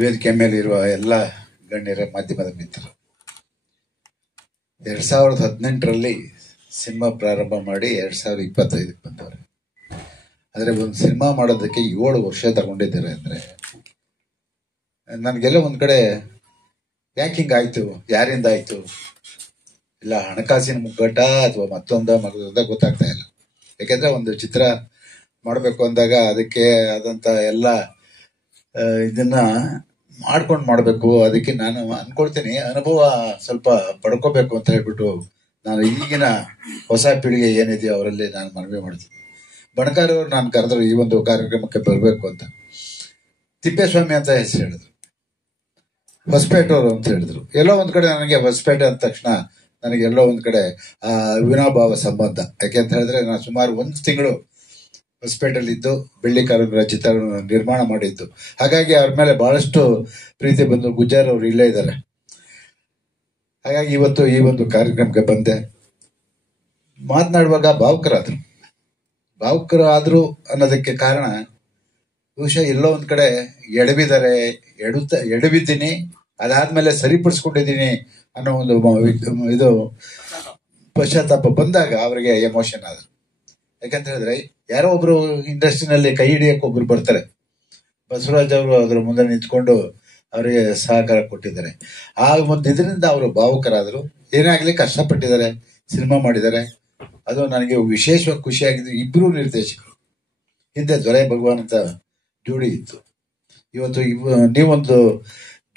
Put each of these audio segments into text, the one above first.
ವೇದಿಕೆ ಮೇಲಿರುವ ಎಲ್ಲ ಗಣ್ಯರ ಮಾಧ್ಯಮದ ಮಿತ್ರರು, 2018ರಲ್ಲಿ ಸಿನಿಮಾ ಪ್ರಾರಂಭ ಮಾಡಿ 2025ಕ್ಕೆ ಬಂದವರು. ಆದರೆ ಒಂದು ಸಿನಿಮಾ ಮಾಡೋದಕ್ಕೆ 7 ವರ್ಷ ತಗೊಂಡಿದ್ದಾರೆ ಅಂದರೆ ನನಗೆಲ್ಲ ಒಂದು ಕಡೆ ಯಾಕಿಂಗ್ ಆಯ್ತು, ಯಾರಿಂದ ಆಯ್ತು, ಇಲ್ಲ ಹಣಕಾಸಿನ ಮುಗ್ಗಟ್ಟ ಅಥವಾ ಮತ್ತೊಂದ ಗೊತ್ತಾಗ್ತಾ ಇಲ್ಲ. ಯಾಕೆಂದ್ರೆ ಒಂದು ಚಿತ್ರ ಮಾಡಬೇಕು ಅಂದಾಗ ಅದಕ್ಕೆ ಆದಂತ ಎಲ್ಲ ಇದನ್ನ ಮಾಡ್ಕೊಂಡು ಮಾಡಬೇಕು. ಅದಕ್ಕೆ ನಾನು ಅನ್ಕೊಳ್ತೀನಿ, ಅನುಭವ ಸ್ವಲ್ಪ ಪಡ್ಕೋಬೇಕು ಅಂತ ಹೇಳ್ಬಿಟ್ಟು ನಾನು ಈಗಿನ ಹೊಸ ಪೀಳಿಗೆ ಏನಿದೆಯೋ ಅವರಲ್ಲಿ ನಾನು ಮನವಿ ಮಾಡ್ತೀನಿ. ಬಣಕಾರ್ ಅವರು ನಾನು ಕರೆದ್ರು ಈ ಒಂದು ಕಾರ್ಯಕ್ರಮಕ್ಕೆ ಬರಬೇಕು ಅಂತ. ತಿಪ್ಪೇಸ್ವಾಮಿ ಅಂತ ಹೆಸರು ಹೇಳಿದ್ರು, ಹೊಸಪೇಟೆ ಅವರು ಅಂತ ಹೇಳಿದ್ರು. ಎಲ್ಲೋ ಒಂದ್ ಕಡೆ ನನಗೆ ಹೊಸಪೇಟೆ ಅಂದ ತಕ್ಷಣ ನನಗೆ ಎಲ್ಲೋ ಒಂದ್ ಕಡೆ ವಿನಾಭಾವ ಸಂಬಂಧ. ಯಾಕೆಂತ ಹೇಳಿದ್ರೆ ನಾನು ಸುಮಾರು 1 ತಿಂಗಳು ಹೊಸಪೇಟೆಯಲ್ಲಿದ್ದು ಬೆಳ್ಳಿಕಾರರ ಚಿತ್ರ ನಿರ್ಮಾಣ ಮಾಡಿದ್ದು. ಹಾಗಾಗಿ ಅವ್ರ ಮೇಲೆ ಬಹಳಷ್ಟು ಪ್ರೀತಿ ಬಂದು ಗುಜ್ಜಾರ್ ಅವರು ಇಲ್ಲೇ ಇದ್ದಾರೆ. ಹಾಗಾಗಿ ಇವತ್ತು ಈ ಒಂದು ಕಾರ್ಯಕ್ರಮಕ್ಕೆ ಬಂದೆ. ಮಾತನಾಡುವಾಗ ಭಾವುಕರಾದ್ರು ಅನ್ನೋದಕ್ಕೆ ಕಾರಣ ಬಹುಶಃ ಎಲ್ಲೋ ಒಂದ್ ಕಡೆ ಎಡವಿದ್ದೀನಿ, ಅದಾದ್ಮೇಲೆ ಸರಿಪಡಿಸ್ಕೊಂಡಿದ್ದೀನಿ ಅನ್ನೋ ಒಂದು ಇದು ಪಶ್ಚಾತ್ತಾಪ ಬಂದಾಗ ಅವರಿಗೆ ಎಮೋಷನ್ ಆದ್ರು. ಯಾಕಂತ ಹೇಳಿದ್ರೆ ಯಾರೋ ಒಬ್ರು ಇಂಡಸ್ಟ್ರಿನಲ್ಲಿ ಕೈ ಹಿಡಿಯಕ್ಕೆ ಒಬ್ರು ಬರ್ತಾರೆ. ಬಸವರಾಜ್ ಅವರು ಅದ್ರ ಮುಂದೆ ನಿಂತ್ಕೊಂಡು ಅವರಿಗೆ ಸಹಕಾರ ಕೊಟ್ಟಿದ್ದಾರೆ. ಆ ಒಂದು ಇದರಿಂದ ಅವರು ಭಾವುಕರಾದ್ರು. ಏನೇ ಆಗ್ಲಿ ಕಷ್ಟಪಟ್ಟಿದ್ದಾರೆ, ಸಿನಿಮಾ ಮಾಡಿದ್ದಾರೆ. ಅದು ನನಗೆ ವಿಶೇಷವಾಗಿ ಖುಷಿಯಾಗಿದ್ದು, 2 ನಿರ್ದೇಶಕರು. ಹಿಂದೆ ದೊರೆ ಭಗವಾನ್ ಅಂತ ಜೋಡಿ ಇತ್ತು. ಇವತ್ತು ನೀವೊಂದು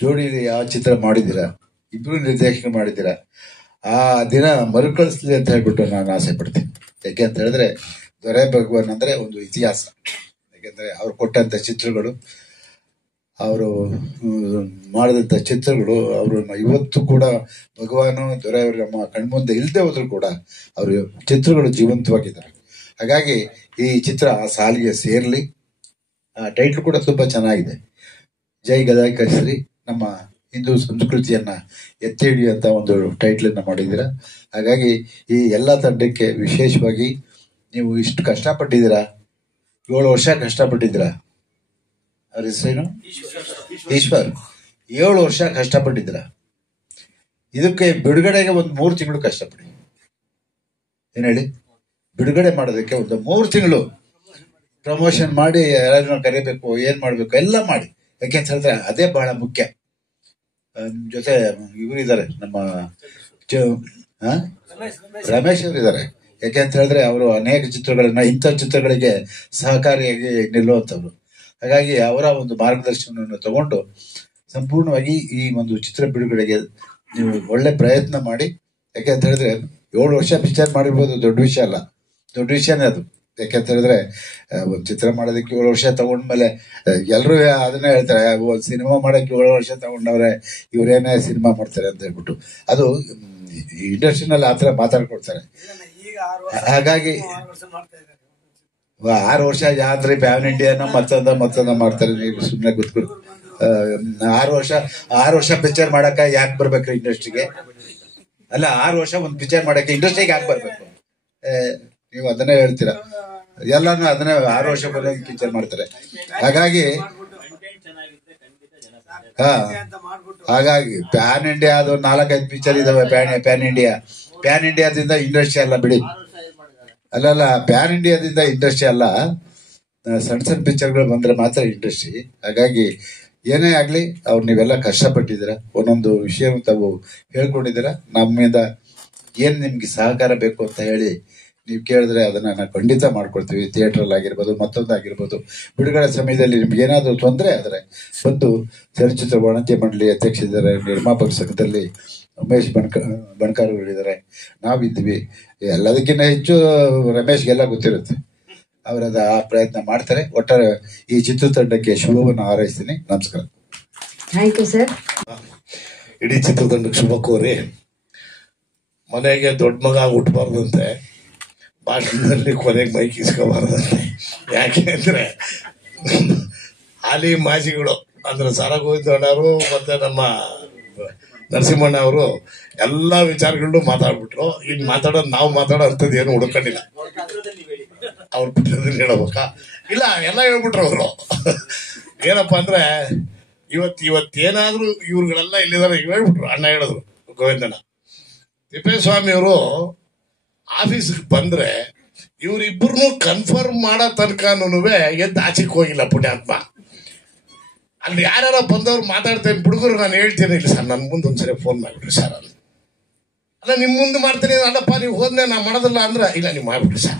ಜೋಡಿ ಆ ಚಿತ್ರ ಮಾಡಿದ್ದೀರಾ, 2 ನಿರ್ದೇಶಕರು ಮಾಡಿದ್ದೀರಾ. ಆ ದಿನ ಮರುಕಳಿಸ್ಲಿ ಅಂತ ಹೇಳ್ಬಿಟ್ಟು ನಾನು ಆಸೆ ಪಡ್ತೀನಿ. ಯಾಕೆ ಅಂತ ಹೇಳಿದ್ರೆ ದೊರೆ ಭಗವಾನ್ ಅಂದ್ರೆ ಒಂದು ಇತಿಹಾಸ. ಯಾಕೆಂದ್ರೆ ಅವ್ರು ಕೊಟ್ಟಂತ ಚಿತ್ರಗಳು, ಅವರು ಮಾಡಿದಂತ ಚಿತ್ರಗಳು, ಅವರು ಇವತ್ತು ಕೂಡ ಭಗವಾನು ದೊರೆ ಅವರು ನಮ್ಮ ಕಣ್ಮುಂದೆ ಇಲ್ಲದೆ ಹೋದ್ರು ಕೂಡ ಅವರು ಚಿತ್ರಗಳು ಜೀವಂತವಾಗಿದ್ದಾರೆ. ಹಾಗಾಗಿ ಈ ಚಿತ್ರ ಆ ಸಾಲಿಗೆ ಸೇರ್ಲಿ. ಆ ಟೈಟ್ಲ್ ಕೂಡ ತುಂಬಾ ಚೆನ್ನಾಗಿದೆ, ಜೈ ಗದಾಕಶ್ರೀ, ನಮ್ಮ ಹಿಂದೂ ಸಂಸ್ಕೃತಿಯನ್ನ ಎತ್ತಿ ಹಿಡಿಯುವಂತ ಒಂದು ಟೈಟ್ಲ್ ಅನ್ನ ಮಾಡಿದ್ದೀರಾ. ಹಾಗಾಗಿ ಈ ಎಲ್ಲ ತಂಡಕ್ಕೆ ವಿಶೇಷವಾಗಿ ನೀವು ಇಷ್ಟು ಕಷ್ಟಪಟ್ಟಿದ್ದೀರಾ, 7 ವರ್ಷ ಕಷ್ಟಪಟ್ಟಿದ್ದೀರಾ. ಅವ್ರ ಹೆಸರೇನು? ಈಶ್ವರ್. 7 ವರ್ಷ ಕಷ್ಟಪಟ್ಟಿದ್ದೀರಾ. ಇದಕ್ಕೆ ಬಿಡುಗಡೆಗೆ ಒಂದು 3 ತಿಂಗಳು ಕಷ್ಟಪಡಿ. ಏನ್ ಹೇಳಿ, ಬಿಡುಗಡೆ ಮಾಡೋದಕ್ಕೆ ಒಂದು 3 ತಿಂಗಳು ಪ್ರಮೋಷನ್ ಮಾಡಿ, ಯಾರನ್ನ ಕರಿಬೇಕು, ಏನ್ ಮಾಡ್ಬೇಕು ಎಲ್ಲ ಮಾಡಿ. ಯಾಕೆಂತ ಹೇಳಿದ್ರೆ ಅದೇ ಬಹಳ ಮುಖ್ಯ. ನಿಮ್ ಜೊತೆ ಇವರಿದ್ದಾರೆ, ನಮ್ಮ ರಮೇಶ್ ಅವರು ಇದ್ದಾರೆ. ಯಾಕೆಂತ ಹೇಳಿದ್ರೆ ಅವರು ಅನೇಕ ಚಿತ್ರಗಳನ್ನ, ಇಂಥ ಚಿತ್ರಗಳಿಗೆ ಸಹಕಾರಿಯಾಗಿ ನಿಲ್ಲುವಂಥವ್ರು. ಹಾಗಾಗಿ ಅವರ ಒಂದು ಮಾರ್ಗದರ್ಶನವನ್ನು ತಗೊಂಡು ಸಂಪೂರ್ಣವಾಗಿ ಈ ಒಂದು ಚಿತ್ರ ಬಿಡುಗಡೆಗೆ ನೀವು ಒಳ್ಳೆ ಪ್ರಯತ್ನ ಮಾಡಿ. ಯಾಕೆಂತ ಹೇಳಿದ್ರೆ 7 ವರ್ಷ ಪಿಕ್ಚರ್ ಮಾಡಿರ್ಬೋದು, ದೊಡ್ಡ ವಿಷಯ ಅಲ್ಲ, ದೊಡ್ಡ ವಿಷಯನೇ ಅದು. ಯಾಕೆಂತ ಹೇಳಿದ್ರೆ ಒಂದು ಚಿತ್ರ ಮಾಡೋದಕ್ಕೆ 7 ವರ್ಷ ತಗೊಂಡ್ಮೇಲೆ ಎಲ್ರು ಅದನ್ನೇ ಹೇಳ್ತಾರೆ, ಒಂದು ಸಿನಿಮಾ ಮಾಡಕ್ಕೆ 7 ವರ್ಷ ತಗೊಂಡವ್ರೆ, ಇವ್ರೇನೇ ಸಿನಿಮಾ ಮಾಡ್ತಾರೆ ಅಂತ ಹೇಳ್ಬಿಟ್ಟು. ಅದು ಇಂಡಸ್ಟ್ರಿನಲ್ಲಿ ಆತರ ಮಾತಾಡ್ಕೊಡ್ತಾರೆ. ಹಾಗಾಗಿ 6 ವರ್ಷ ಯಾವ್ದ್ರಿ ಪ್ಯಾನ್ ಇಂಡಿಯಾನ ಮತ್ತೊಂದ ಮಾಡ್ತಾರೆ. ನೀವು ಸುಮ್ಮನೆ ಗೊತ್ತು. 6 ವರ್ಷ ಪಿಕ್ಚರ್ ಮಾಡಕ ಯಾಕೆ ಬರ್ಬೇಕ್ರಿ ಇಂಡಸ್ಟ್ರಿಗೆ? ಅಲ್ಲ, 6 ವರ್ಷ ಒಂದು ಪಿಕ್ಚರ್ ಮಾಡಕ್ಕೆ ಇಂಡಸ್ಟ್ರಿಗೆ ಯಾಕೆ ಬರ್ಬೇಕು? ನೀವು ಅದನ್ನೇ ಹೇಳ್ತೀರಾ. ಎಲ್ಲಾನು ಅದನ್ನೇ 6 ವರ್ಷ ಬಂದು ಪಿಕ್ಚರ್ ಮಾಡ್ತಾರೆ. ಹಾಗಾಗಿ ಪ್ಯಾನ್ ಇಂಡಿಯಾ ಅದು 4-5 ಪಿಕ್ಚರ್ ಇದಾವೆ. ಪ್ಯಾನ್ ಇಂಡಿಯಾದಿಂದ ಇಂಡಸ್ಟ್ರಿ ಅಲ್ಲ ಬಿಡಿ. ಅಲ್ಲಲ್ಲ, ಪ್ಯಾನ್ ಇಂಡಿಯಾದಿಂದ ಇಂಡಸ್ಟ್ರಿ ಅಲ್ಲ, ಸಣ್ಣ ಪಿಕ್ಚರ್ಗಳು ಬಂದ್ರೆ ಮಾತ್ರ ಇಂಡಸ್ಟ್ರಿ. ಹಾಗಾಗಿ ಏನೇ ಆಗ್ಲಿ ನೀವೆಲ್ಲ ಕಷ್ಟಪಟ್ಟಿದ್ದೀರಾ, ಒಂದೊಂದು ವಿಷಯ ತಾವು ಹೇಳ್ಕೊಂಡಿದ್ದೀರಾ. ನಮ್ಮಿಂದ ಏನ್ ನಿಮ್ಗೆ ಸಹಕಾರ ಬೇಕು ಅಂತ ಹೇಳಿ ನೀವು ಕೇಳಿದ್ರೆ ಅದನ್ನ ನಾವು ಖಂಡಿತ ಮಾಡ್ಕೊಳ್ತೀವಿ. ಥಿಯೇಟರ್ ಆಗಿರ್ಬೋದು, ಮತ್ತೊಂದಾಗಿರ್ಬೋದು. ಬಿಡುಗಡೆ ಸಮಯದಲ್ಲಿ ನಿಮ್ಗೆ ಏನಾದ್ರು ತೊಂದರೆ ಆದ್ರೆ ಬಂದು ಚಲನಚಿತ್ರ ವಾಣಿಜ್ಯ ಮಂಡಳಿ ಅಧ್ಯಕ್ಷರಿದ್ದಾರೆ, ನಿರ್ಮಾಪಕ ಸಂಘದಲ್ಲಿ ಉಮೇಶ್ ಬಣಕಾರ್ ಇದ್ದಾರೆ, ನಾವಿದ್ವಿ. ಎಲ್ಲದಕ್ಕಿಂತ ಹೆಚ್ಚು ರಮೇಶ್ಗೆಲ್ಲ ಗೊತ್ತಿರುತ್ತೆ. ಅವರದ ಆ ಪ್ರಯತ್ನ ಮಾಡ್ತಾರೆ. ಒಟ್ಟಾರೆ ಈ ಚಿತ್ರತಂಡಕ್ಕೆ ಶುಭವನ್ನು ಹಾರೈಸ್ತೀನಿ. ನಮಸ್ಕಾರ. Thank you sir. ಇಡೀ ಚಿತ್ರತಂಡಕ್ಕೆ ಶುಭ ಕೋರಿ, ಮನೆಗೆ ದೊಡ್ಡ ಮಗ ಹುಟ್ಟಬಾರ್ದಂತೆ, ಭಾಷಣದಲ್ಲಿ ಕೊನೆಗೆ ಮೈಕ್ ಇಸ್ಕೋಬಾರ್ದಂತೆ. ಯಾಕೆ ಅಂದ್ರೆ ಹಾಲಿ ಮಾಜಿಗಳು ಅಂದ್ರೆ ಸಾರಾ ಗೋವಿಂದಣ್ಣವರು ಮತ್ತೆ ನಮ್ಮ ನರಸಿಂಹಣ್ಣ ಅವರು ಎಲ್ಲಾ ವಿಚಾರಗಳು ಮಾತಾಡ್ಬಿಟ್ರು. ಈಗ ನಾವು ಮಾತಾಡೋ ಅಂತದ್ದು ಏನು ಹುಡುಕೊಂಡಿಲ್ಲ. ಅವ್ರ ಪುತ್ರದಲ್ಲಿ ಹೇಳಬೇಕಾ? ಇಲ್ಲ, ಎಲ್ಲ ಹೇಳ್ಬಿಟ್ರು ಅವರು. ಏನಪ್ಪಾ ಅಂದ್ರೆ ಇವತ್ತೇನಾದ್ರೂ ಇವ್ರುಗಳೆಲ್ಲ ಇಲ್ಲಿದ್ದಾರೆ ಹೇಳ್ಬಿಟ್ರು, ಅಣ್ಣ ಹೇಳಿದ್ರು ಗೋವಿಂದಣ್ಣ, ತಿಪ್ಪೇಸ್ವಾಮಿ ಅವರು ಆಫೀಸ್ಗೆ ಬಂದ್ರೆ ಇವ್ರಿಬ್ರು ಕನ್ಫರ್ಮ್ ಮಾಡೋ ತನಕನೂ ಎದ್ದು ಆಚೆಗೆ ಹೋಗಿಲ್ಲ ಪುಣ್ಯಾತ್ಮ. ಅಲ್ಲಿ ಯಾರ್ಯಾರ ಬಂದವ್ರು ಮಾತಾಡ್ತೇನೆ ಹುಡುಗರು, ನಾನು ಹೇಳ್ತೇನೆ ಇಲ್ಲ ಸರ್ ನನ್ನ ಮುಂದೆ ಒಂದ್ಸರಿ ಫೋನ್ ಮಾಡಿಬಿಡ್ರಿ ಸರ್ ಅಲ್ಲ ನಿಮ್ಮ ಮುಂದೆ ಮಾಡ್ತೇನೆ, ಅಲ್ಲಪ್ಪ ನೀವು ಹೋದ್ನೆ ನಾ ಮಾಡೋದಿಲ್ಲ ಅಂದ್ರೆ ಇಲ್ಲ ನೀವು ಮಾಡ್ಬಿಡ್ರಿ ಸರ್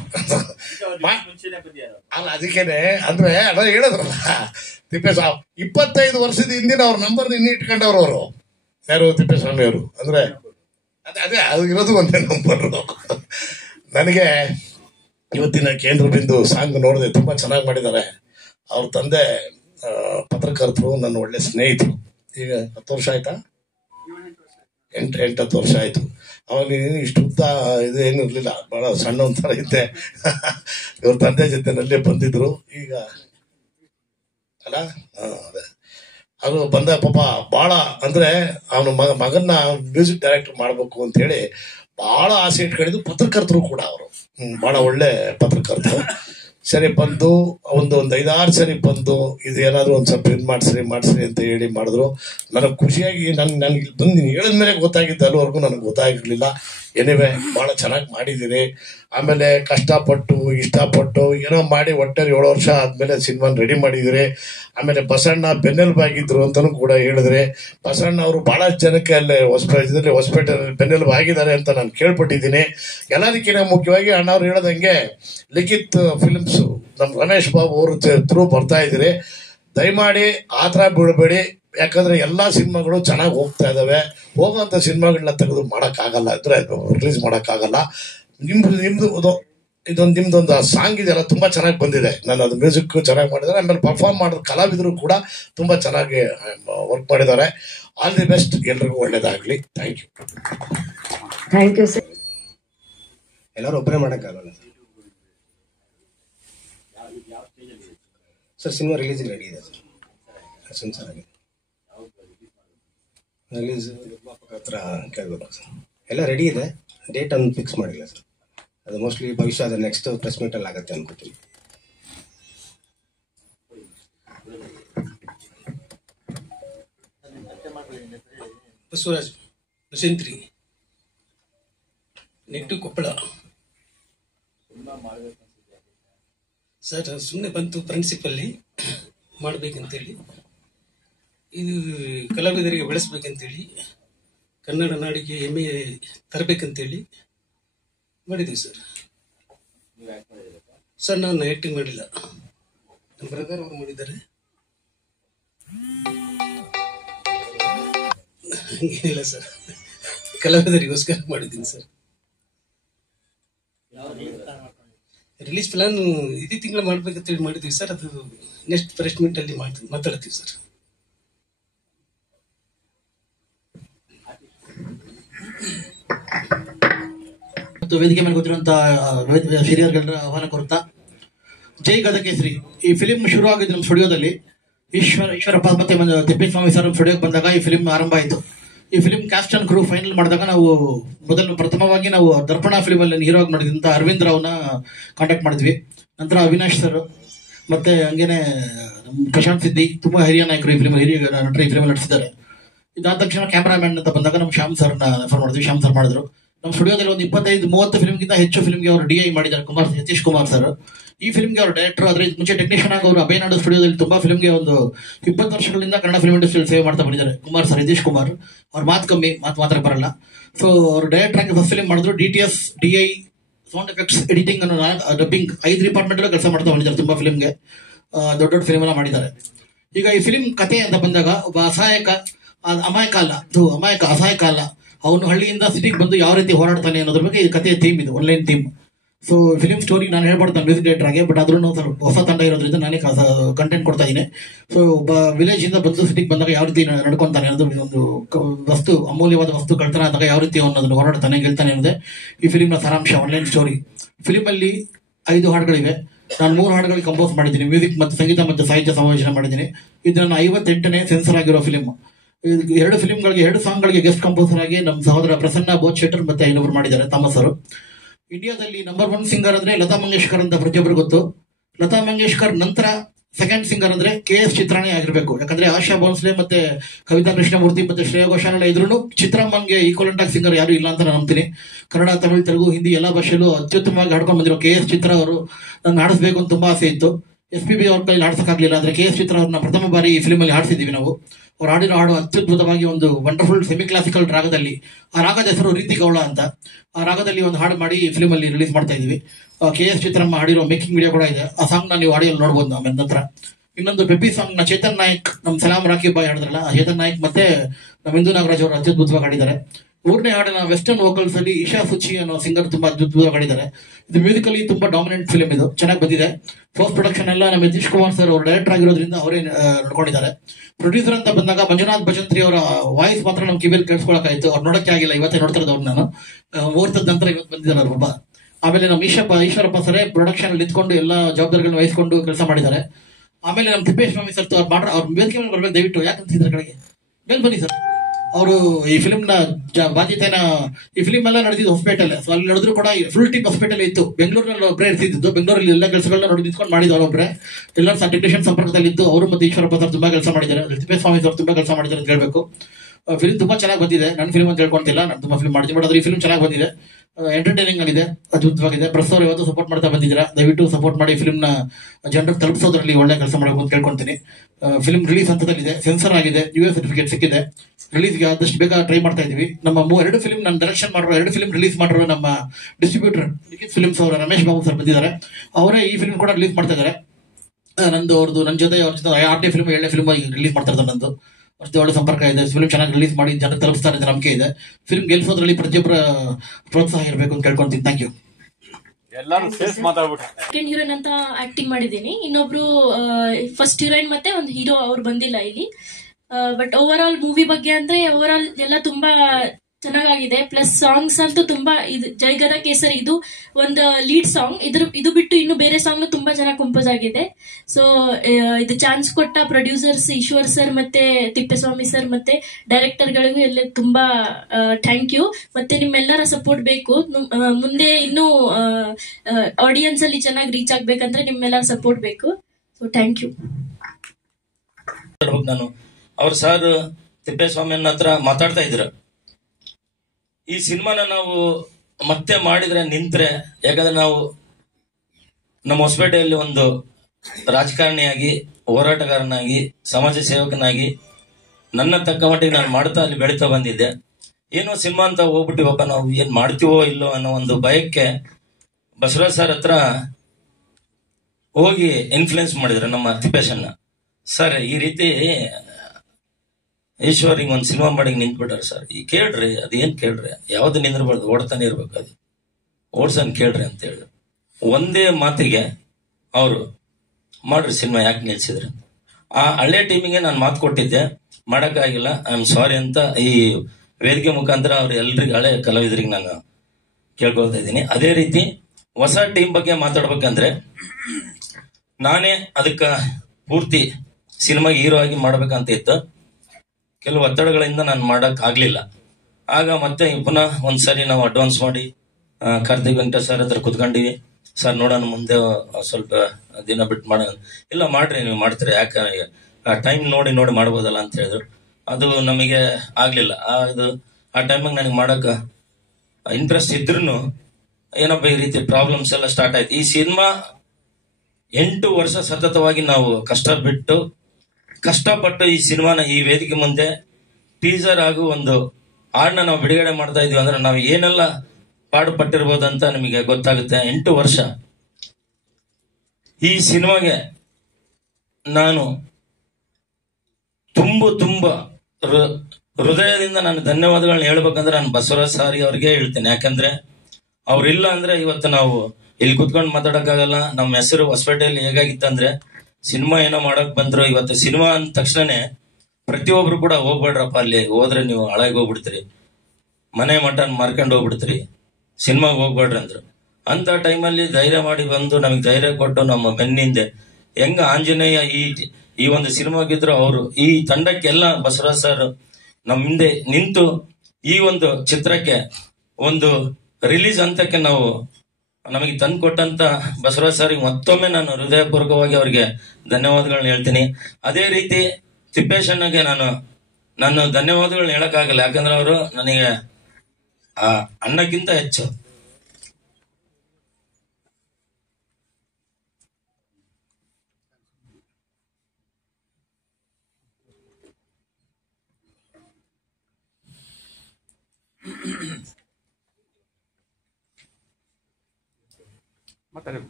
ಅಲ್ಲ. ಅದಕ್ಕೇನೆ ಅಂದ್ರೆ ಅದ ಹೇಳಿದ್ರಲ್ಲ ತಿಪ್ಪೇಸ್ವಾಮಿ 25 ವರ್ಷದ ಹಿಂದಿನ ಅವ್ರ ನಂಬರ್ ಇನ್ನು ಇಟ್ಕೊಂಡವ್ರು ಅವರು ಯಾರು ತಿಪ್ಪೇಸ್ವಾಮಿ ಅವರು. ಅಂದ್ರೆ ಅದೇ ಅದು ಇರೋದು ಒಂದೇ ನಂಬರ್. ನನಗೆ ಇವತ್ತಿನ ಕೇಂದ್ರ ಬಿಂದು ಸಾಂಗ್ ನೋಡಿದೆ, ತುಂಬಾ ಚೆನ್ನಾಗಿ ಮಾಡಿದ್ದಾರೆ. ಅವ್ರ ತಂದೆ ಪತ್ರಕರ್ತರು, ನನ್ನ ಒಳ್ಳೆ ಸ್ನೇಹಿತರು. ಈಗ 10 ವರ್ಷ ಆಯ್ತಾ, 8-10 ವರ್ಷ ಆಯ್ತು. ಅವಾಗ ಇಷ್ಟು ಉದ್ದ ಇದು ಏನು ಇರ್ಲಿಲ್ಲ, ಬಹಳ ಸಣ್ಣ ಒಂಥರ ಇದ್ದೆ. ಇವ್ರ ತಂದೆ ಜೊತೆನಲ್ಲೇ ಬಂದಿದ್ರು. ಈಗ ಅಲ್ಲ ಅದೇ ಅದು ಬಂದ ಪಾಪ ಬಹಳ ಅಂದ್ರೆ ಅವನ ಮಗನ್ನ ಮ್ಯೂಸಿಕ್ ಡೈರೆಕ್ಟರ್ ಮಾಡ್ಬೇಕು ಅಂತ ಹೇಳಿ ಬಹಳ ಆಸೆ ಇಟ್ಕೊಂಡಿದ್ದು. ಪತ್ರಕರ್ತರು ಕೂಡ ಅವರು ಬಹಳ ಒಳ್ಳೆ ಪತ್ರಕರ್ತರು. ಸರಿ ಬಂದು ಒಂದು 5-6 ಸರಿ ಬಂದು ಇದು ಏನಾದ್ರು ಒಂದ್ ಸ್ವಲ್ಪ ಇದು ಮಾಡಿಸ್ರಿ ಅಂತ ಹೇಳಿ ಮಾಡಿದ್ರು. ನನಗೆ ಖುಷಿಯಾಗಿ ನನ್ಗೆ ಬಂದು ನೀನು ಹೇಳಿದ್ಮೇಲೆ ಗೊತ್ತಾಗಿದ್ದು, ಅಲ್ಲಿವರೆಗೂ ನನಗೆ ಗೊತ್ತಾಗಿರ್ಲಿಲ್ಲ. ಎನಿವೆ ಬಹಳ ಚೆನ್ನಾಗಿ ಮಾಡಿದ್ದೀರಿ. ಆಮೇಲೆ ಕಷ್ಟಪಟ್ಟು ಇಷ್ಟಪಟ್ಟು ಏನೋ ಮಾಡಿ ಒಟ್ಟೆ 7 ವರ್ಷ ಆದ್ಮೇಲೆ ಸಿನಿಮಾನ ರೆಡಿ ಮಾಡಿದಿರಿ. ಆಮೇಲೆ ಬಸಣ್ಣ ಬೆನ್ನೆಲುಬಾಗಿದ್ರು ಅಂತಾನು ಕೂಡ ಹೇಳಿದ್ರೆ, ಬಸಣ್ಣ ಅವರು ಬಹಳ ಜನಕ್ಕೆ ಅಲ್ಲಿ ಹೊಸಪೇಟೆಯಲ್ಲಿ ಬೆನ್ನೆಲುಬು ಆಗಿದ್ದಾರೆ ಅಂತ ನಾನು ಕೇಳ್ಪಟ್ಟಿದ್ದೀನಿ. ಎಲ್ಲದಕ್ಕಿಂತ ಮುಖ್ಯವಾಗಿ ಅಣ್ಣವ್ರು ಹೇಳದಂಗೆ ಲಿಖಿತ್ ಫಿಲ್ಮ್ಸ್ ನಮ್ ರಮೇಶ್ ಬಾಬು ಅವರು ಥ್ರೂ ಬರ್ತಾ ಇದ್ದೀರಿ. ದಯಮಾಡಿ ಆತರ ಬೀಳಬೇಡಿ, ಯಾಕಂದ್ರೆ ಎಲ್ಲಾ ಸಿನಿಮಾಗಳು ಚೆನ್ನಾಗಿ ಹೋಗ್ತಾ ಇದಾವೆ. ಹೋಗುವಂತ ಸಿನಿಮಾಗಳನ್ನ ತೆಗೆದು ಮಾಡಕ್ಕಾಗಲ್ಲ, ಅಂದ್ರೆ ರಿಲೀಸ್ ಮಾಡಕ್ಕಾಗಲ್ಲ. ನಿಮ್ದೊಂದು ಸಾಂಗ್ ಇದೆಯಲ್ಲ ತುಂಬಾ ಚೆನ್ನಾಗಿ ಬಂದಿದೆ. ನಾನು ಅದು ಮ್ಯೂಸಿಕ್ ಚೆನ್ನಾಗಿ ಮಾಡಿದ್ದಾರೆ. ಆಮೇಲೆ ಪರ್ಫಾರ್ಮ್ ಮಾಡಿದ ಕಲಾವಿದರು ಕೂಡ ತುಂಬಾ ಚೆನ್ನಾಗಿ ವರ್ಕ್ ಮಾಡಿದ್ದಾರೆ. ಆಲ್ ದಿ ಬೆಸ್ಟ್, ಎಲ್ರಿಗೂ ಒಳ್ಳೇದಾಗ್ಲಿ. Thank you sir. ಎಲ್ಲರೂ ಒಬ್ಬರೇ ಮಾಡೋಕ್ಕಾಗಲ್ಲ ಸರ್. ಸಿನಿಮಾ ರಿಲೀಸ್ ರೆಡಿ ಇದೆ ಸರ್, ಸೆನ್ಸರ್ ಆಗಿದೆ. ರಿಲೀಸ್ ಹತ್ರ ಕೇಳಬೇಕು ಸರ್. ಎಲ್ಲ ರೆಡಿ ಇದೆ, ಡೇಟ್ ಅನ್ನು ಫಿಕ್ಸ್ ಮಾಡಿಲ್ಲ ಸರ್. ಅದು ಮೋಸ್ಟ್ಲಿ ಭವಿಷ್ಯ ಅದು ನೆಕ್ಸ್ಟ್ ಪ್ರೆಸ್ ಮೀಟಲ್ಲಿ ಆಗುತ್ತೆ ಅನ್ಕೋತೀನಿ. ಬಸವರಾಜ್ ನಶೇಂತ್ರಿ, ನೆಟ್ಟು ಕೊಪ್ಪಳ. ಸರ್ ಸುಮ್ಮನೆ ಬಂತು ಪ್ರಿನ್ಸಿಪಲ್ಲಿ ಮಾಡಬೇಕಂತೇಳಿ, ಇದು ಕಲಾವಿದರಿಗೆ ಬೆಳೆಸ್ಬೇಕಂತೇಳಿ, ಕನ್ನಡ ನಾಡಿಗೆ ಹೆಮ್ಮೆ ತರಬೇಕಂತೇಳಿ ಮಾಡಿದ್ದೀವಿ ಸರ್. ಸರ್ ನಾನು ಆ್ಯಕ್ಟಿಂಗ್ ಮಾಡಿಲ್ಲ, ನಮ್ಮ ಬ್ರದರ್ ಅವರು ಮಾಡಿದ್ದಾರೆ. ಏನಿಲ್ಲ ಸರ್, ಕಲಾವಿದರಿಗೋಸ್ಕರ ಮಾಡಿದ್ದೀನಿ ಸರ್. ರಿಲೀಸ್ ಪ್ಲಾನ್ ಇದೇ ತಿಂಗಳು ಮಾಡ್ಬೇಕಂತೇಳಿ ಮಾಡಿದ್ವಿ ಸರ್. ಅದು ನೆಕ್ಸ್ಟ್ ಪ್ರೆಸ್ ಮೀಟ್ ಅಲ್ಲಿ ಮಾತಾಡ್ತೀವಿ ಸರ್. ವೇದಿಕೆ ಮೇಲೆ ಗೊತ್ತಿರುವಂತಹ ಹಿರಿಯರ್ಗಳ ಆಹ್ವಾನ ಕೊಡ್ತಾ, ಜೈ ಗದಕೇಸರಿ ಈ ಫಿಲಿಂ ಶುರು ಆಗಿದ್ದು ನಮ್ಮ ಸ್ಟುಡಿಯೋದಲ್ಲಿ. ಈಶ್ವರಪ್ಪ ಮತ್ತೆ ತಿಪ್ಪೇಸ್ವಾಮಿ ಸರ್ ಸ್ಟುಡಿಯೋಗೆ ಬಂದಾಗ ಈ ಫಿಲಿಂ ಆರಂಭ ಆಯಿತು. ಈ film caste and crew final ಮಾಡಿದಾಗ ನಾವು ಪ್ರಥಮವಾಗಿ ನಾವು ದರ್ಪಣ ಫಿಲಿಮ್ ಅಲ್ಲಿ ಹೀರೋ ಆಗಿ ಮಾಡಿದಂತ ಅರವಿಂದ್ ರಾವ್ನ ಕಾಂಟ್ಯಾಕ್ಟ್ ಮಾಡಿದ್ವಿ. ನಂತರ ಅವಿನಾಶ್ ಸರ್ ಮತ್ತೆ ಹಂಗೇನೆ ಪ್ರಶಾಂತ್ ಸಿದ್ದಿ, ತುಂಬಾ ಹಿರಿಯ ನಾಯಕರು ಈ ಫಿಲಿಮ್, ಹಿರಿಯ ನಟರು ಈ ಫಿಲಿಮ್ ನಟಿಸಿದ್ದಾರೆ. ಇದಾದ ತಕ್ಷಣ ಕ್ಯಾಮರಾಮ್ಯಾನ್ ಅಂತ ಬಂದಾಗ ನಮ್ಮ ಶ್ಯಾಮ್ ಸರ್ನ ರೆಫರ್ ಮಾಡಿದ್ವಿ. ಶ್ಯಾಮ್ ಸರ್ ಮಾಡಿದ್ರು. ನಮ್ಮ ಸ್ಟುಡಿಯೋದಲ್ಲಿ ಒಂದು 25-30 ಫಿಲ್ಮ್ಗಿಂತ ಹೆಚ್ಚು ಫಿಲ್ಮ್ಗೆ ಅವರು DI ಮಾಡಿದ್ದಾರೆ. ಯತೀಶ್ ಕುಮಾರ್ ಸರ್ ಈ ಫಿಲ್ಮ್ಗೆ ಅವರು ಡೈರೆಕ್ಟರ್, ಅದ್ರ ಮುಂಚೆ ಟೆಕ್ನಿಷಿಯನ್ ಆಗಿ ಅವರು ಅಭಯನಾಡು ಸ್ಟುಡಿಯೋದಲ್ಲಿ ತುಂಬಾ ಫಿಲ್ಮ್ಗೆ ಒಂದು 20 ವರ್ಷಗಳಿಂದ ಕನ್ನಡ ಫಿಲ್ಮ್ ಇಂಡಸ್ಟ್ರಿಯಲ್ಲಿ ಸೇವೆ ಮಾಡ್ತಾ ಬಂದಿದ್ದಾರೆ. ಕುಮಾರ್ ಸರ್, ಯತೀಶ್ ಕುಮಾರ್ ಅವ್ರ ಮಾತು ಕಮ್ಮಿ, ಮಾತ್ರ ಬರಲ್ಲ. ಸೊ ಅವರು ಡೈರೆಕ್ಟರ್ ಆಗಿ ಫಸ್ಟ್ ಫಿಲ್ಮ್ ಮಾಡಿದ್ರು. DTS, DI, sound effects, editing ಅನ್ನೋ ಡಬ್ಬಿಂಗ್ 5 ಡಿಪಾರ್ಟ್ಮೆಂಟ್ ಕೆಲಸ ಮಾಡ್ತಾ ಬಂದಿದ್ದಾರೆ. ತುಂಬಾ ಫಿಲ್ಮ್ಗೆ ದೊಡ್ಡ ಫಿಲ್ಮ್ ಎಲ್ಲ ಮಾಡಿದ್ದಾರೆ. ಈಗ ಈ ಫಿಲ್ಮ್ ಕಥೆ ಅಂತ ಬಂದಾಗ ಒಬ್ಬ ಅಮಾಯಕ ಅಲ್ಲ, ಅವನು ಹಳ್ಳಿಯಿಂದ ಸಿಟಿಗೆ ಬಂದು ಯಾವ ರೀತಿ ಹೋರಾಡ್ತಾನೆ ಅನ್ನೋದ್ರ ಬಗ್ಗೆ ಈ ಕಥೆಯ ಥೀಮ್ ಇದು, online theme. So film story ನಾನು ಹೇಳ್ಬಾರ್ದು ನಾನು ಮ್ಯೂಸಿಕ್ ಡೈರೆಕ್ಟರ್ ಆಗಿ, ಬಟ್ ಆದ್ರೂ ಸ್ವಲ್ಪ ಹೊಸ ತಂಡ ಇರೋದ್ರಿಂದ ನಾನೇ ಕಂಟೆಂಟ್ ಕೊಡ್ತಾ ಇದ್ದೀನಿ. ಸೊ ಒಬ್ಬ ವಿಲೇಜ್ ಇಂದ ಬಂದು ಸಿಟಿಗೆ ಬಂದಾಗ ಯಾವ ರೀತಿ ನಡ್ಕೊಂತಾನೆ ಅನ್ನೋದು, ಒಂದು ವಸ್ತು, ಅಮೂಲ್ಯವಾದ ವಸ್ತು ಕಳ್ತನ ಆದಾಗ ಯಾವ ರೀತಿ ಅನ್ನೋದನ್ನು ಹೋರಾಡ್ತಾನೆ ಗೆಲ್ತಾನೆ ಅನ್ನೋದೇ ಈ ಫಿಲ್ಮ್ನ ಸಾರಾಂಶ, ಆನ್ಲೈನ್ ಸ್ಟೋರಿ. ಫಿಲ್ಮ್ ಅಲ್ಲಿ 5 ಹಾಡುಗಳಿವೆ. ನಾನು 3 ಹಾಡುಗಳಿಗೆ ಕಂಪೋಸ್ ಮಾಡಿದ್ದೀನಿ, ಮ್ಯೂಸಿಕ್ ಮತ್ತು ಸಂಗೀತ ಮತ್ತು ಸಾಹಿತ್ಯ ಸಂಯೋಜನೆ ಮಾಡಿದ್ದೀನಿ. ಇದು ನನ್ನ 58ನೇ ಸೆನ್ಸರ್ ಆಗಿರೋ ಫಿಲ್ಮ್. 2 ಫಿಲ್ಮ್ಗಳಿಗೆ 2 ಸಾಂಗ್ಗಳಿಗೆ ಗೆಸ್ಟ್ ಕಂಪೋಸರ್ ಆಗಿ ನಮ್ಮ ಸಹೋದರ ಪ್ರಸನ್ನ ಬೋತ್ ಶೆಟ್ಟರ್ ಮತ್ತೆ ಇನ್ನೊಬ್ರು ಮಾಡಿದ್ದಾರೆ, ಥಾಮಸ್ ಅವರು. ಇಂಡಿಯಾದಲ್ಲಿ ನಂಬರ್ 1 ಸಿಂಗರ್ ಅಂದ್ರೆ ಲತಾ ಮಂಗೇಶ್ಕರ್ ಅಂತ ಪ್ರತಿಯೊಬ್ಬರು ಗೊತ್ತು. ಲತಾ ಮಂಗೇಶ್ಕರ್ ನಂತರ ಸೆಕೆಂಡ್ ಸಿಂಗರ್ ಅಂದ್ರೆ KS ಚಿತ್ರಾನೇ ಆಗಿರ್ಬೇಕು. ಯಾಕಂದ್ರೆ ಆಶಾ ಭೋನ್ಸ್ಲೆ ಮತ್ತೆ ಕವಿತಾ ಕೃಷ್ಣಮೂರ್ತಿ ಮತ್ತೆ ಶ್ರೇಯಾ ಘೋಷಾಲ್ ಎಲ್ಲ ಇದ್ರು ಚಿತ್ರಮ್ಮನ್ಗೆ ಈಕ್ವಲೆಂಟ್ ಆಗಿ ಸಿಂಗರ್ ಯಾರು ಇಲ್ಲ ಅಂತ ನಾನು ನಂಬ್ತೀನಿ. ಕನ್ನಡ, ತಮಿಳು, ತೆಲುಗು, ಹಿಂದಿ ಎಲ್ಲಾ ಭಾಷೆಯಲ್ಲೂ ಅತ್ಯುತ್ತಮವಾಗಿ ಹಾಡ್ಕೊಂಡು ಬಂದಿರೋ KS ಚಿತ್ರ ಅವರು ನನ್ನ ಹಾಡಿಸ್ಬೇಕು ಅಂತ ತುಂಬಾ ಆಸೆ ಇತ್ತು. SPB ಅವ್ರ ಕೈಲಿ ಹಾಡ್ಸಕ್ಕಾಗ್ಲಿಲ್ಲ. ಆದ್ರೆ KS ಚಿತ್ರ ಅವ್ರನ್ನ ಪ್ರಥಮ ಬಾರಿ ಈ ಫಿಲ್ಮ್ ಅಲ್ಲಿ ಹಾಡಿಸಿದೀವಿ ನಾವು. ಅವ್ರು ಹಾಡಿರೋ ಹಾಡು ಅತ್ಯದ್ಭುತವಾಗಿ ಒಂದು ವಂಡರ್ಫುಲ್ ಸೆಮಿ ಕ್ಲಾಸಿಕಲ್ ರಾಗದಲ್ಲಿ, ಆ ರಾಗದ ಹೆಸರು ರೀತಿ ಗೌಳ ಅಂತ, ಆ ರಾಗದಲ್ಲಿ ಒಂದು ಹಾಡು ಮಾಡಿ ಫಿಲ್ಮ್ ಅಲ್ಲಿ ರಿಲೀಸ್ ಮಾಡ್ತಾ ಇದೀವಿ. KS ಚಿತ್ರಮ್ಮ ಹಾಡಿರೋ ಮೇಕಿಂಗ್ ವಿಡಿಯೋ ಕೂಡ ಇದೆ. ಆ ಸಾಂಗ್ ನೀವು ಆಡಿಯೋಲ್ಲಿ ನೋಡ್ಬೋದು ಆಮೇಲೆ ನಂತರ. ಇನ್ನೊಂದು ಪೆಪ್ಪಿ ಸಾಂಗ್ ನ ಚೇತನ್ ನಾಯಕ್, ನಮ್ ಸಲಾಂ ರಾಕಿ ಬಾಯ್ ಹಾಡಿದ್ರಲ್ಲ, ಆ ಚೇತನ್ ನಾಯಕ್ ಮತ್ತೆ ನಮ್ಮ ಇಂದು ನಾಗರಾಜ್ ಅವರು ಅತ್ಯದ್ಭುತವಾಗಿ ಹಾಡಿದ್ದಾರೆ. 3ನೇ ಹಾಡಿನ ವೆಸ್ಟರ್ನ್ ವೋಕಲ್ಸ್ ಅಲ್ಲಿ ಈಶಾ ಸುಚಿ ಅನ್ನೋ ಸಿಂಗರ್ ತುಂಬಾ ಅದ್ಭುತವಾಗಿ ಹಾಡಿದ್ದಾರೆ. ಇದು ಮ್ಯೂಸಿಕಲಿ ತುಂಬಾ ಡಾಮಿನೆಂಟ್ ಫಿಲ್ಮ್, ಇದು ಚೆನ್ನಾಗಿ ಬಂದಿದೆ. ಪೋಸ್ಟ್ ಪ್ರೊಡಕ್ಷನ್ ಎಲ್ಲ ನಮ್ಮ ಯತೀಶ್ ಕುಮಾರ್ ಸರ್ ಅವರು ಡೈರೆಕ್ಟರ್ ಆಗಿರೋದ್ರಿಂದ ಅವರೇ ನೋಡ್ಕೊಂಡಿದ್ದಾರೆ. ಪ್ರೊಡ್ಯೂಸರ್ ಅಂತ ಬಂದಾಗ ಮಂಜುನಾಥ್ ಭಜಂತ್ರಿ ಅವರ ವಾಯ್ಸ್ ಮಾತ್ರ ನಮ್ ಕಿವಿಯಲ್ಲಿ ಕೇಳಿಸ್ಕೊಳಕಾಯ್ತು. ಅವ್ರು ನೋಡಕ್ಕೆ ಆಗಿಲ್ಲ, ಇವತ್ತೇ ನೋಡ್ತಾ ಇರೋದು ನಾನು. ಮುಹೂರ್ತದ ನಂತರ ಇವತ್ತು ಬಂದಿದ್ದಾರೆ ಅವ್ರೊಬ್ಬ. ಆಮೇಲೆ ನಮ್ಮ ಈಶ್ವರಪ್ಪ ಸರೇ ಪ್ರೊಡಕ್ಷನ್ ಅಲ್ಲಿ ನಿಂತ್ಕೊಂಡು ಎಲ್ಲ ಜವಾಬ್ದಾರಿಗಳನ್ನ ವಹಿಸಿಕೊಂಡು ಕೆಲಸ ಮಾಡಿದ್ದಾರೆ. ಆಮೇಲೆ ನಮ್ಮ ತಿಪ್ಪೇಶ್ ಸ್ವಾಮಿ ಸರ್ ಅವ್ರ ವೇದಿಕೆ ಮೇಲೆ ಬರ್ಬೇಕು ದಯವಿಟ್ಟು, ಯಾಕಂತಿದ್ರ ಕಡೆಗೆ ಮೇಲೆ ಬನ್ನಿ ಸರ್. ಅವರು ಈ ಫಿಲ್ಮ್ ನ ಬಾಧ್ಯತೆನ, ಈ ಫಿಲ್ಮ್ ಎಲ್ಲ ನಡೆದಿದ್ದು ಹೊಸಪೇಟೆಲ್ಲ, ಸೊ ಅಲ್ಲಿ ನಡೆದ್ರು ಕೂಡ ಫುಲ್ ಟೀಮ್ ಹೊಸಪೇಟೆಲ್ಲ ಇತ್ತು. ಬೆಂಗಳೂರಿನಲ್ಲಿ ಒಬ್ಬರೇ ಇರ್ತಿದ್ದು, ಬೆಂಗಳೂರಲ್ಲಿ ಎಲ್ಲ ಕೆಲಸಗಳನ್ನ ನೋಡಿ ನಿಂತ್ಕೊಂಡು ಮಾಡಿದ್ರು ಒಬ್ಬರೇ. ಎಲ್ಲರೂ ಟೆಕ್ನಿಷಿಯನ್ ಸಂಪರ್ಕದಲ್ಲಿದ್ದು ಅವರು ಮತ್ತೆ ಈಶ್ವರಪ್ಪ ಸರ್ ತುಂಬಾ ಕೆಲಸ ಮಾಡಿದ್ದಾರೆ. ತಿಪ್ಪೇಶ್ ಸ್ವಾಮಿ ಸರ್ ತುಂಬಾ ಕೆಲಸ ಮಾಡಿದ್ದಾರೆ ಅಂತ ಹೇಳ್ಬೇಕು. ಫಿಲ್ಮ್ ತುಂಬಾ ಚೆನ್ನಾಗಿ ಬಂದಿದೆ. ನನ್ನ ಫಿಲ್ಮ್ ಅಂತ ಹೇಳ್ಕೊಂತಿಲ್ಲ, ನಾನು ತುಂಬಾ ಫಿಲ್ಮ್ ಮಾಡಿದ್ವಿ, ಬಟ್ ಆದ್ರೆ ಈ ಫಿಲ್ಮ್ ಚೆನ್ನಾಗಿ ಬಂದಿದೆ, ಎಂಟರ್ಟೈನಿಂಗ್ ಆಗಿದೆ, ಅದ್ಭುತವಾಗಿದೆ. ಪ್ರೆಸ್ ಅವರು ಯಾವತ್ತೂ ಸಪೋರ್ಟ್ ಮಾಡ್ತಾ ಬಂದಿದ್ದೀರಾ, ದಯವಿಟ್ಟು ಸಪೋರ್ಟ್ ಮಾಡಿ. ಫಿಲ್ಮ್ ನ ಜನರಿಗೆ ತಲುಪಿಸೋದ್ರಲ್ಲಿ ಒಳ್ಳೆ ಕೆಲಸ ಮಾಡಬೇಕು ಅಂತ ಕೇಳ್ಕೊಂತೀನಿ. ಫಿಲ್ಮ್ ರಿಲೀಸ್ ಹಂತದಲ್ಲಿದೆ, ಸೆನ್ಸರ್ ಆಗಿದೆ, US ಸರ್ಟಿಫಿಕೇಟ್ ಸಿಕ್ಕಿದೆ. ರಿಲೀಸ್ಗೆ ಆದಷ್ಟು ಬೇಗ ಟ್ರೈ ಮಾಡ್ತಾ ಇದೀವಿ. ನಮ್ಮ 2 ಫಿಲ್ಮ್ ನಾನು ಡೈರೆಕ್ಷನ್ ಮಾಡಿರೋ 2 ಫಿಲ್ಮ್ ರಿಲೀಸ್ ಮಾಡಿರೋ ನಮ್ಮ ಡಿಸ್ಟ್ರಿಬ್ಯೂಟರ್ ಲಿಖಿತ್ ಫಿಲ್ಮ್ಸ್ ಅವರ ರಮೇಶ್ ಬಾಬು ಸರ್ ಬಂದಿದ್ದಾರೆ. ಅವರೇ ಈ ಫಿಲ್ಮ್ ಕೂಡ ರಿಲೀಸ್ ಮಾಡ್ತಾ ಇದ್ದಾರೆ. ನಂದು ಅವ್ರದ್ದು ನನ್ನ ಜೊತೆ 6ನೇ ಫಿಲ್ಮ್ 7ನೇ ಫಿಲ್ಮ್ ರಿಲೀಸ್ ಮಾಡ್ತಾ ಇದ್ದಾರೆ. ನಂದು ಅಷ್ಟೇ ಒಳ್ಳೆ ಸಂಪರ್ಕ ಇದೆ. ಫಿಲ್ಮ್ ಚೆನ್ನಾಗಿ ರಿಲೀಸ್ ಮಾಡಿ ಜನರಿಗೆ ತಲುಪಿಸ್ತಾರೆ ಅಂತ ನಂಬಿಕೆ ಇದೆ. ಫಿಲ್ಮ್ ಗೆಲ್ಸೋದ್ರಲ್ಲಿ ಪ್ರತಿಯೊಬ್ಬರ ಪ್ರೋತ್ಸಾಹ ಇರಬೇಕು ಅಂತ ಕೇಳ್ಕೊಂತೀನಿ. Thank you. ಸೆಕೆಂಡ್ ಹೀರೋಯಿನ್ ಅಂತ ಆಕ್ಟಿಂಗ್ ಮಾಡಿದ್ದೀನಿ. ಇನ್ನೊಬ್ರು ಫಸ್ಟ್ ಹೀರೋಯಿನ್ ಮತ್ತೆ ಒಂದು ಹೀರೋ ಅವ್ರು ಬಂದಿಲ್ಲ ಇಲ್ಲಿ. ಬಟ್ ಓವರ್ ಆಲ್ ಮೂವಿ ಬಗ್ಗೆ ಅಂದ್ರೆ ಓವರ್ ಆಲ್ ಎಲ್ಲ ತುಂಬಾ ಚೆನ್ನಾಗಿದೆ. ಪ್ಲಸ್ ಸಾಂಗ್ಸ್ ಅಂತೂ ತುಂಬಾ, ಇದು ಜೈಗದ ಕೇಸರಿ ಇದು ಒಂದು ಲೀಡ್ ಸಾಂಗ್. ಇದು ಬಿಟ್ಟು ಇನ್ನು ಬೇರೆ ಸಾಂಗ್ ತುಂಬಾ ಚೆನ್ನಾಗಿ ಕಂಪೋಸ್ ಆಗಿದೆ. ಸೊ ಇದು ಚಾನ್ಸ್ ಕೊಟ್ಟ ಪ್ರೊಡ್ಯೂಸರ್ಸ್ ಈಶ್ವರ್ ಸರ್ ಮತ್ತೆ ತಿಪ್ಪೇಸ್ವಾಮಿ ಸರ್ ಮತ್ತೆ ಡೈರೆಕ್ಟರ್ ಗಳಿಗೂ ಎಲ್ಲ ತುಂಬಾ ಥ್ಯಾಂಕ್ ಯು. ಮತ್ತೆ ನಿಮ್ಮೆಲ್ಲರ ಸಪೋರ್ಟ್ ಬೇಕು. ಮುಂದೆ ಇನ್ನೂ ಆಡಿಯನ್ಸ್ ಅಲ್ಲಿ ಚೆನ್ನಾಗಿ ರೀಚ್ ಆಗ್ಬೇಕಂದ್ರೆ ನಿಮ್ಮೆಲ್ಲರ ಸಪೋರ್ಟ್ ಬೇಕು. So thank you. ನಾನು ಅವ್ರ ಸರ್ ತಿಪ್ಪೇಸ್ವಾಮಿ ಹತ್ರ ಮಾತಾಡ್ತಾ ಇದ್ರು, ಈ ಸಿನಿಮಾನ ನಾವು ಮತ್ತೆ ಮಾಡಿದ್ರೆ ನಿಂತ್ರೆ, ಯಾಕಂದ್ರೆ ನಾವು ನಮ್ಮ ಹೊಸಪೇಟೆಯಲ್ಲಿ ಒಂದು ರಾಜಕಾರಣಿಯಾಗಿ, ಹೋರಾಟಗಾರನಾಗಿ, ಸಮಾಜ ಸೇವಕನಾಗಿ ನನ್ನ ತಕ್ಕ ಮಟ್ಟಿಗೆ ನಾನು ಮಾಡ್ತಾ ಅಲ್ಲಿ ಬೆಳೀತಾ ಬಂದಿದ್ದೆ. ಏನೋ ಸಿನಿಮಾ ಅಂತ ಹೋಗ್ಬಿಟ್ಟಿವಪ್ಪ, ನಾವು ಏನ್ ಮಾಡ್ತೀವೋ ಇಲ್ಲೋ ಅನ್ನೋ ಒಂದು ಭಯಕ್ಕೆ ಬಸವರಾಜ್ ಸರ್ ಹತ್ರ ಹೋಗಿ ಇನ್ಫ್ಲುಯೆನ್ಸ್ ಮಾಡಿದ್ರು ನಮ್ಮ ತಿಪ್ಪೇಶನ್ನ. ಸರ್ ಈ ರೀತಿ ಈಶ್ವರ್ ಹಿಂಗ್ ಒಂದ್ ಸಿನಿಮಾ ಮಾಡಿ ನಿಂತ್ಬಿಟ್ಟಾರ ಸರ್, ಈ ಕೇಳ್ರಿ, ಅದೇನ್ ಕೇಳ್ರಿ, ಯಾವ್ದು ನಿಂದ್ರಬಾರ್ದು, ಓಡ್ತಾನೆ ಇರ್ಬೇಕು, ಅದು ಓಡ್ಸನ್ ಕೇಳ್ರಿ ಅಂತ ಹೇಳಿದ್ರು. ಒಂದೇ ಮಾತಿಗೆ ಅವರು ಮಾಡ್ರಿ ಸಿನಿಮಾ, ಯಾಕೆ ನಿಲ್ಸಿದ್ರು. ಆ ಹಳೆ ಟೀಮಿಗೆ ನಾನು ಮಾತು ಕೊಟ್ಟಿದ್ದೆ, ಮಾಡಕ್ಕಾಗಿಲ್ಲ, ಐ ಆಮ್ ಸಾರಿ ಅಂತ ಈ ವೇದಿಕೆ ಮುಖಾಂತರ ಅವ್ರು ಎಲ್ರಿಗೂ, ಹಳೆ ಕಲಾವಿದರಿಗೆ ನಾನು ಕೇಳ್ಕೊಳ್ತಾ ಇದ್ದೀನಿ. ಅದೇ ರೀತಿ ಹೊಸ ಟೀಮ್ ಬಗ್ಗೆ ಮಾತಾಡ್ಬೇಕಂದ್ರೆ ನಾನೇ ಅದಕ್ಕ ಪೂರ್ತಿ ಸಿನಿಮಾಗೆ ಹೀರೋ ಆಗಿ ಮಾಡ್ಬೇಕಂತ ಇತ್ತು. ಕೆಲವು ಒತ್ತಡಗಳಿಂದ ನಾನು ಮಾಡಕ್ ಆಗ್ಲಿಲ್ಲ. ಆಗ ಮತ್ತೆ ಪುನಃ ಒಂದ್ಸರಿ ನಾವು ಅಡ್ವಾನ್ಸ್ ಮಾಡಿ ಕಾರ್ತಿಕ್ ವೆಂಕಟೇಶ್ ಸರ್ ಹತ್ರ ಕುತ್ಕೊಂಡಿವಿ. ಸರ್ ನೋಡೋಣ ಮುಂದೆ ಸ್ವಲ್ಪ ದಿನ ಬಿಟ್ಟು ಮಾಡೋಣ. ಇಲ್ಲ ಮಾಡ್ರಿ, ನೀವು ಮಾಡ್ತೀರಿ, ಯಾಕೆ ಟೈಮ್ ನೋಡಿ ಮಾಡ್ಬೋದಲ್ಲ ಅಂತ ಹೇಳಿದ್ರು. ಅದು ನಮಗೆ ಆಗ್ಲಿಲ್ಲ. ಆ ಟೈಮಿಗೆ ನನಗೆ ಮಾಡಕ್ ಇಂಟ್ರೆಸ್ಟ್ ಇದ್ರೂ ಏನಪ್ಪ ಈ ರೀತಿ ಪ್ರಾಬ್ಲಮ್ಸ್ ಎಲ್ಲ ಸ್ಟಾರ್ಟ್ ಆಯ್ತು. ಈ ಸಿನಿಮಾ 8 ವರ್ಷ ಸತತವಾಗಿ ನಾವು ಕಷ್ಟಪಟ್ಟು ಈ ಸಿನಿಮಾನ ಈ ವೇದಿಕೆ ಮುಂದೆ ಟೀಸರ್ ಹಾಗೂ ಒಂದು ಹಾಡನ್ನ ನಾವು ಬಿಡುಗಡೆ ಮಾಡ್ತಾ ಇದೀವಿ ಅಂದ್ರೆ ನಾವು ಏನೆಲ್ಲ ಪಾಡು ಪಟ್ಟಿರ್ಬೋದಂತ ನಿಮಗೆ ಗೊತ್ತಾಗುತ್ತೆ. 8 ವರ್ಷ ಈ ಸಿನಿಮಾಗೆ ನಾನು ತುಂಬಾ ಹೃದಯದಿಂದ ನಾನು ಧನ್ಯವಾದಗಳನ್ನ ಹೇಳ್ಬೇಕಂದ್ರೆ ನಾನು ಬಸವರಾಜ್ ಸಾರಿ ಅವ್ರಿಗೆ ಹೇಳ್ತೇನೆ. ಯಾಕಂದ್ರೆ ಅವ್ರಿಲ್ಲ ಅಂದ್ರೆ ಇವತ್ತು ನಾವು ಇಲ್ಲಿ ಕುತ್ಕೊಂಡು ಮಾತಾಡಕ್ಕಾಗಲ್ಲ. ನಮ್ಮ ಹೆಸರು ಹೊಸಪೇಟೆಯಲ್ಲಿ ಹೇಗಾಗಿತ್ತಂದ್ರೆ, ಸಿನಿಮಾ ಏನೋ ಮಾಡಕ್ ಬಂದ್ರು, ಇವತ್ತು ಸಿನಿಮಾ ಅಂದ ತಕ್ಷಣನೇ ಪ್ರತಿಯೊಬ್ರು ಕೂಡ ಹೋಗ್ಬೇಡ್ರಪ್ಪ, ಅಲ್ಲಿ ಹೋದ್ರೆ ನೀವು ಹಾಳಾಗಿ ಹೋಗ್ಬಿಡ್ತೀರಿ, ಮನೆ ಮಟನ್ ಮಾರ್ಕೊಂಡು ಹೋಗ್ಬಿಡ್ತೀರಿ, ಸಿನಿಮಾಗೆ ಹೋಗ್ಬೇಡ್ರಿ ಅಂದ್ರು. ಅಂತ ಟೈಮಲ್ಲಿ ಧೈರ್ಯ ಮಾಡಿ ಬಂದು ನಮಗೆ ಧೈರ್ಯ ಕೊಟ್ಟು ನಮ್ಮ ಬೆನ್ನಿಂದೆ ಹೆಂಗ ಆಂಜನೇಯ ಈ ಒಂದು ಸಿನಿಮಾಗಿದ್ರು, ಅವರು ಈ ತಂಡಕ್ಕೆಲ್ಲ ಬಸವರಾಜ್ ಸರ್ ನಮ್ಮ ಹಿಂದೆ ನಿಂತು ಈ ಒಂದು ಚಿತ್ರಕ್ಕೆ ಒಂದು ರಿಲೀಸ್ ಹಂತಕ್ಕೆ ನಾವು ನಮಗೆ ತಂದು ಕೊಟ್ಟಂತ ಬಸವರಾಜ್ ಸರ್ಗೆ ಮತ್ತೊಮ್ಮೆ ನಾನು ಹೃದಯಪೂರ್ವಕವಾಗಿ ಅವರಿಗೆ ಧನ್ಯವಾದಗಳನ್ನ ಹೇಳ್ತೀನಿ. ಅದೇ ರೀತಿ ತಿಪ್ಪೇಶಣ್ಣಗೆ ನಾನು ಧನ್ಯವಾದಗಳನ್ನ ಹೇಳಕ್ಕಾಗಲ್ಲ, ಯಾಕಂದ್ರೆ ಅವರು ನನಗೆ ಆ ಅನ್ನಕ್ಕಿಂತ ಹೆಚ್ಚು.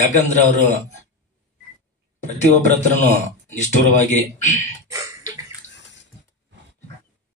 ಯಾಕಂದ್ರೆ ಅವರು ಪ್ರತಿಯೊಬ್ಬರ ಹತ್ರನು ನಿಷ್ಠುರವಾಗಿ